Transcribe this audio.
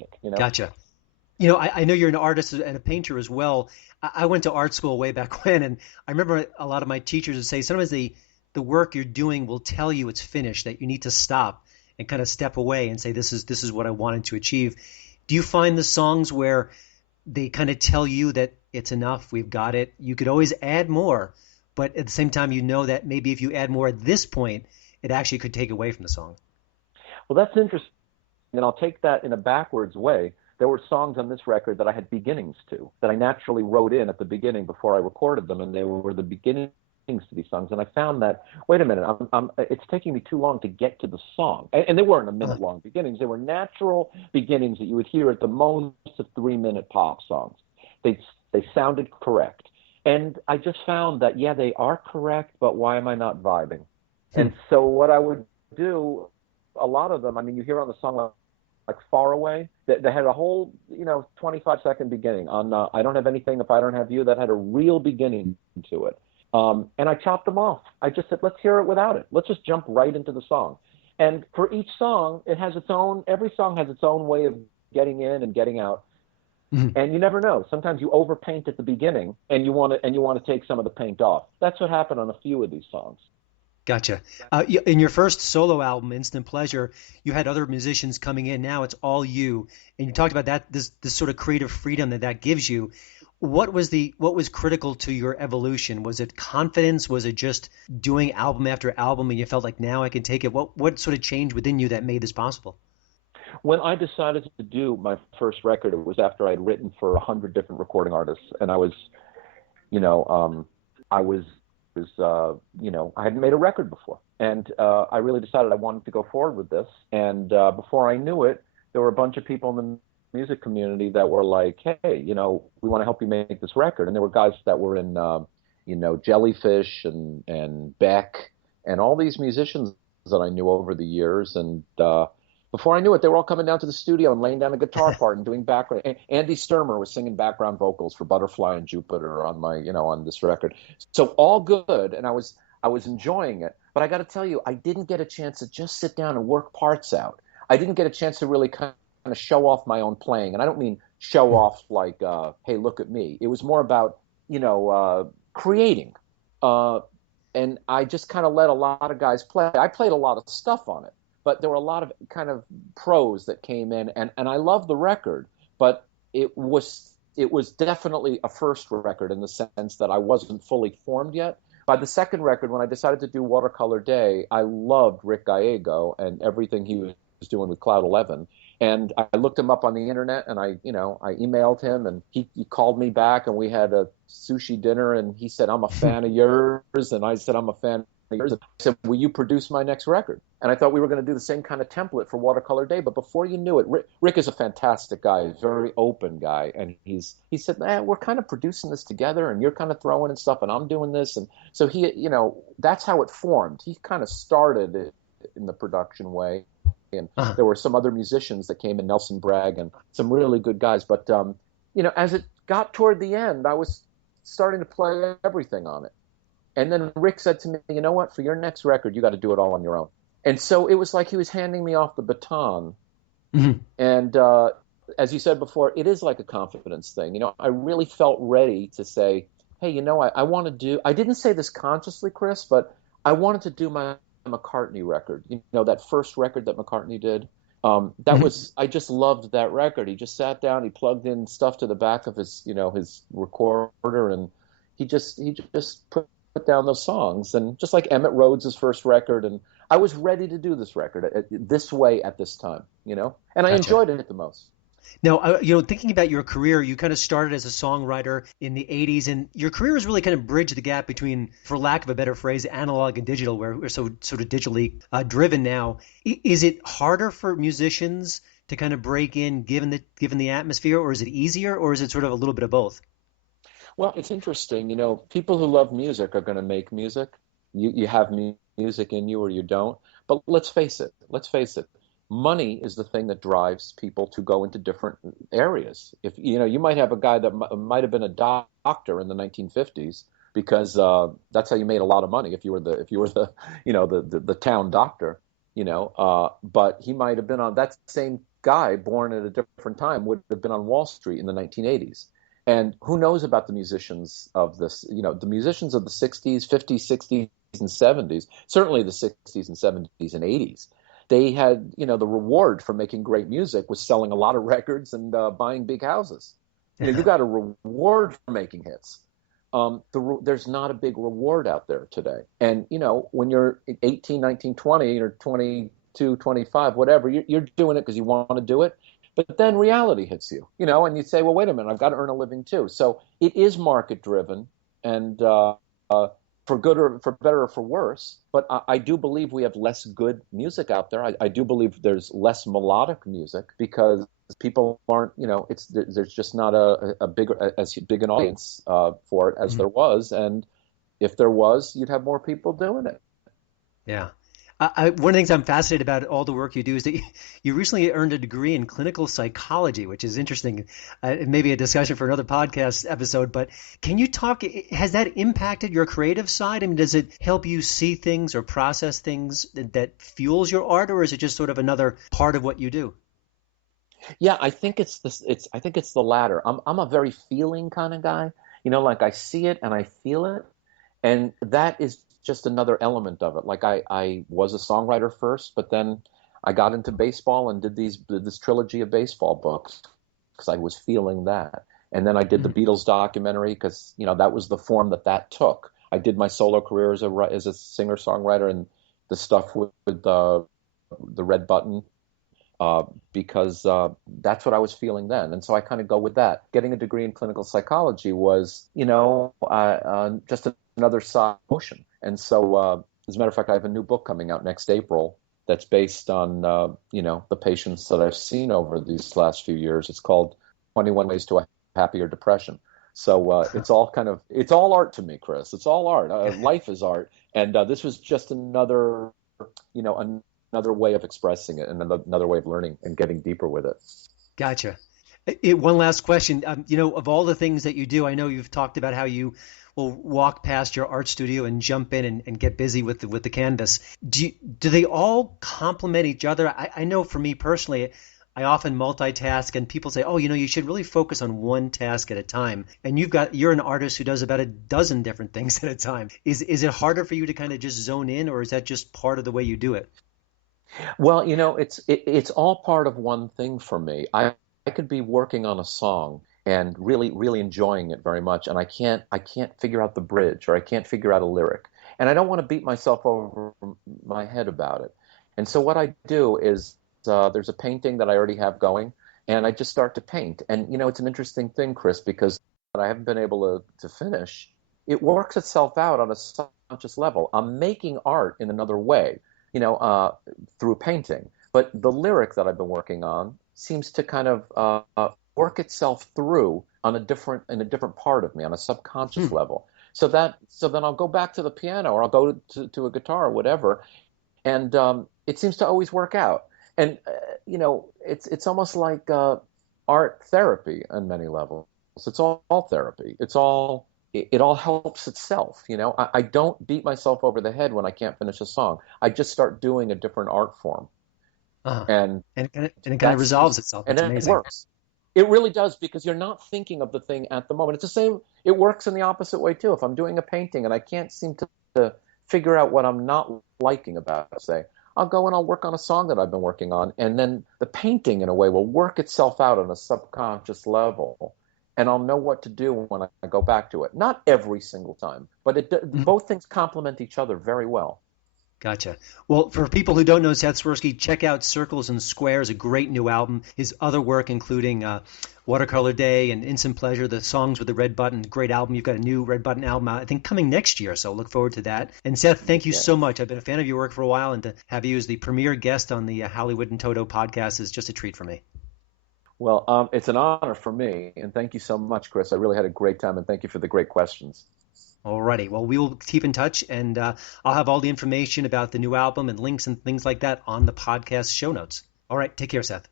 music, you know? Gotcha. I know you're an artist and a painter as well. I went to art school way back when, and I remember a lot of my teachers would say sometimes the work you're doing will tell you it's finished, that you need to stop and kind of step away and say, this is what I wanted to achieve. Do you find the songs where they kind of tell you that it's enough, we've got it? You could always add more, but at the same time, you know that maybe if you add more at this point, it actually could take away from the song. Well, that's interesting. And I'll take that in a backwards way. There were songs on this record that I had beginnings to, that I naturally wrote in at the beginning before I recorded them, and they were the beginnings to these songs. And I found that, wait a minute, it's taking me too long to get to the song. And they weren't a minute-long beginnings. They were natural beginnings that you would hear at the most of 3-minute pop songs. They sounded correct. And I just found that, yeah, they are correct, but why am I not vibing? And so what I would do, a lot of them, I mean, you hear on the song like Far Away, that had a whole, 25-second beginning. On I Don't Have Anything If I Don't Have You, that had a real beginning to it. And I chopped them off. I just said, let's hear it without it. Let's just jump right into the song. And for each song, every song has its own way of getting in and getting out. Mhm. And you never know. Sometimes you overpaint at the beginning and you want to take some of the paint off. That's what happened on a few of these songs. Gotcha. In your first solo album, Instant Pleasure, you had other musicians coming in. Now it's all you, and you talked about that this sort of creative freedom that gives you. What was critical to your evolution? Was it confidence? Was it just doing album after album, and you felt like now I can take it? What sort of changed within you that made this possible? When I decided to do my first record, it was after I'd written for 100 different recording artists, and I was, I was I hadn't made a record before. And I really decided I wanted to go forward with this. And before I knew it, there were a bunch of people in the music community that were like, hey, we want to help you make this record. And there were guys that were in, Jellyfish and Beck and all these musicians that I knew over the years. And before I knew it, they were all coming down to the studio and laying down a guitar part and doing background. Andy Sturmer was singing background vocals for Butterfly and Jupiter on my, on this record. So all good, and I was enjoying it. But I got to tell you, I didn't get a chance to just sit down and work parts out. I didn't get a chance to really kind of show off my own playing, and I don't mean show off like, hey, look at me. It was more about, creating. And I just kind of let a lot of guys play. I played a lot of stuff on it. But there were a lot of kind of pros that came in, and I love the record, but it was definitely a first record in the sense that I wasn't fully formed yet. By the second record, when I decided to do Watercolor Day, I loved Rick Gallego and everything he was doing with Cloud 11. And I looked him up on the internet, and I emailed him, and he called me back, and we had a sushi dinner, and he said, I'm a fan of yours, and I said, I'm a fan of yours. And I said, will you produce my next record? And I thought we were going to do the same kind of template for Watercolor Day, but before you knew it, Rick is a fantastic guy, a very open guy, and he said, we're kind of producing this together, and you're kind of throwing in stuff, and I'm doing this, and so he, that's how it formed. He kind of started it in the production way. And there were some other musicians that came in, Nelson Bragg, and some really good guys. But, as it got toward the end, I was starting to play everything on it. And then Rick said to me, you know what, for your next record, you got to do it all on your own. And so it was like he was handing me off the baton. Mm-hmm. And as you said before, it is like a confidence thing. I really felt ready to say, hey, I want to do – I didn't say this consciously, Chris, but I wanted to do my McCartney record, that first record that McCartney did. That was, I just loved that record. He just sat down, he plugged in stuff to the back of his, his recorder, and he just put down those songs. And just like Emmett Rhodes' first record, and I was ready to do this record this way at this time, and I enjoyed it the most. Now, thinking about your career, you kind of started as a songwriter in the 80s, and your career has really kind of bridged the gap between, for lack of a better phrase, analog and digital, where we're so sort of digitally driven now. Is it harder for musicians to kind of break in given the atmosphere, or is it easier, or is it sort of a little bit of both? Well, it's interesting. People who love music are going to make music. You have music in you or you don't. But let's face it. Money is the thing that drives people to go into different areas. If you might have a guy that might have been a doctor in the 1950s because that's how you made a lot of money if you were the town doctor, but he might have been on that same guy born at a different time would have been on Wall Street in the 1980s. And who knows about the musicians of this, the musicians of the 60s, 50s, 60s, and 70s, certainly the 60s and 70s and 80s. They had, the reward for making great music was selling a lot of records and buying big houses. You got a reward for making hits. There's not a big reward out there today. And, when you're 18, 19, 20, or 22, 25, whatever, you're doing it because you want to do it. But then reality hits you, and you say, well, wait a minute, I've got to earn a living too. So it is market driven, and for good or for better or for worse. But I do believe we have less good music out there. I do believe there's less melodic music because people aren't, there's just not as big an audience for it as there was. And if there was, you'd have more people doing it. Yeah. One of the things I'm fascinated about all the work you do is that you recently earned a degree in clinical psychology, which is interesting. Maybe a discussion for another podcast episode, but can you talk, has that impacted your creative side? I mean, does it help you see things or process things that fuels your art, or is it just sort of another part of what you do? Yeah, I think it's the latter. I'm a very feeling kind of guy. Like I see it and I feel it, and that is just another element of it. Like I was a songwriter first, but then I got into baseball and did this trilogy of baseball books because I was feeling that. And then I did the Beatles documentary because that was the form that took. I did my solo career as a singer songwriter and the stuff with the Red Button because that's what I was feeling then. And so I kind of go with that. Getting a degree in clinical psychology was just another side motion. And so, as a matter of fact, I have a new book coming out next April that's based on, the patients that I've seen over these last few years. It's called 21 Ways to a Happier Depression. So it's all art to me, Chris. It's all art. Life is art. And this was just another way of expressing it and another way of learning and getting deeper with it. Gotcha. One last question. Of all the things that you do, I know you've talked about how you will walk past your art studio and jump in and get busy with the canvas. Do they all complement each other? I know for me personally, I often multitask, and people say, oh, you should really focus on one task at a time. And you're an artist who does about a dozen different things at a time. Is it harder for you to kind of just zone in, or is that just part of the way you do it? Well, it's all part of one thing for me. I could be working on a song and really, really enjoying it very much, and I can't figure out the bridge, or I can't figure out a lyric, and I don't want to beat myself over my head about it. And so what I do is there's a painting that I already have going, and I just start to paint. And it's an interesting thing, Chris, because I haven't been able to finish. It works itself out on a subconscious level. I'm making art in another way, through painting. But the lyric that I've been working on seems to kind of work itself through in a different part of me, on a subconscious level. So then I'll go back to the piano, or I'll go to a guitar or whatever, and it seems to always work out. And it's almost like art therapy on many levels. It's all therapy. It all helps itself. I don't beat myself over the head when I can't finish a song. I just start doing a different art form. And it kind of resolves itself. And it's then amazing. It works. It really does, because you're not thinking of the thing at the moment. It's the same. It works in the opposite way too. If I'm doing a painting and I can't seem to figure out what I'm not liking about it, say, I'll go and I'll work on a song that I've been working on, and then the painting in a way will work itself out on a subconscious level, and I'll know what to do when I go back to it. Not every single time, but both things complement each other very well. Gotcha. Well, for people who don't know Seth Swirsky, check out Circles and Squares, a great new album. His other work, including Watercolor Day and Instant Pleasure, the songs with the red button, great album. You've got a new red button album out, I think, coming next year, so look forward to that. And Seth, thank you so much. I've been a fan of your work for a while, and to have you as the premier guest on the Hollywood and Toto podcast is just a treat for me. Well, it's an honor for me, and thank you so much, Chris. I really had a great time, and thank you for the great questions. Alrighty. Well, we will keep in touch, and I'll have all the information about the new album and links and things like that on the podcast show notes. All right. Take care, Seth.